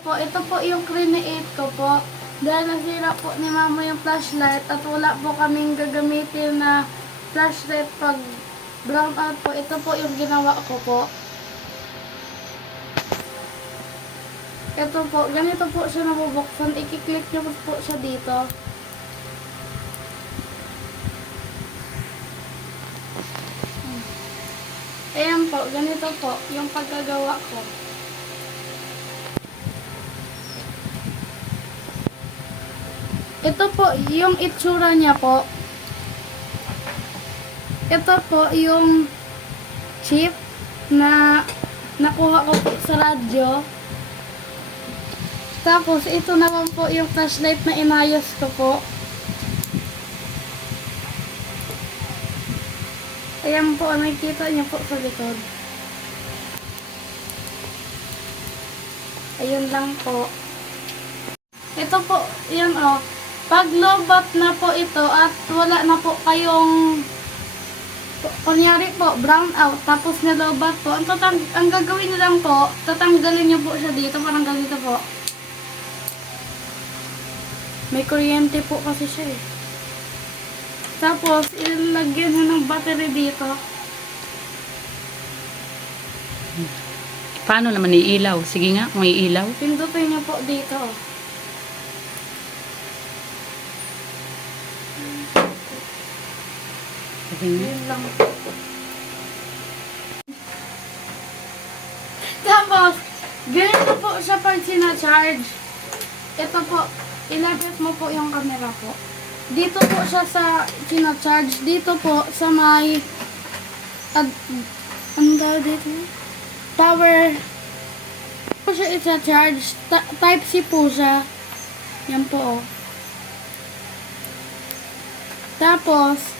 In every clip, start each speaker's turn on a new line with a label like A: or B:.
A: Po, ito po yung create ko po. Dahil nasira po ni mama yung flashlight at wala po kaming gagamitin na flashlight pag brown out po. Ito po yung ginawa ko po. Ito po, ganito po siya nabubuksan. Ikiklik niyo po, po siya dito. Ayan po, ganito po yung paggagawa ko. Ito po, yung itsura niya po. Ito po, yung chip na nakuha ko po sa radyo. Tapos, ito naman po yung flashlight na inayos ko po. Ayan po, nakikita niyo po sa likod. Ayun lang po. Ito po, yan o. Pag lobat na po ito at wala na po kayong kunyari po, brown out, tapos nilobat po, ang, tatang, ang gagawin niyo lang po, tatanggalin niyo po siya dito, parang ganito po. May kuryente po kasi siya eh. Tapos, ilagyan nyo ng battery dito.
B: Paano naman iilaw? Sige nga, kung iilaw.
A: Pindutin nyo po dito. oh.
B: Sige nga.
A: Yun lang. Tapos, ganito po siya pag sinacharge. Ito po, ilagay mo po yung camera po. Dito po siya sa sinacharge. Dito po sa may ad, tawag dito? Power. Po siya isa-charge. Ta- type C po siya. Yan po oh. Tapos,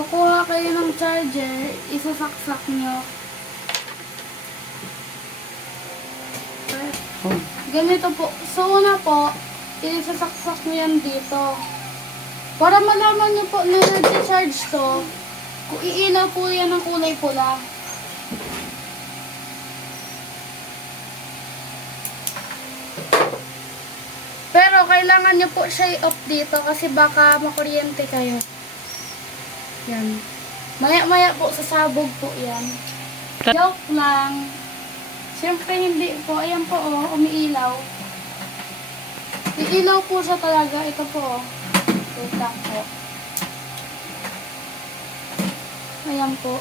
A: kukuha kayo ng charger, isasaksak nyo. Ganito po. So, una po, isasaksak nyo yan dito. Para malaman nyo po na nag-charge to, iinaw po yan ng kulay pula. Pero kailangan nyo po siya i-off dito kasi baka makuryente kayo. Yan. Maya-maya po sa sabog po yan. Joke lang. Siyempre hindi po. Ayan po oh, umiilaw. Iilaw po siya talaga. Ito po oh. Wait lang po. Ayan po.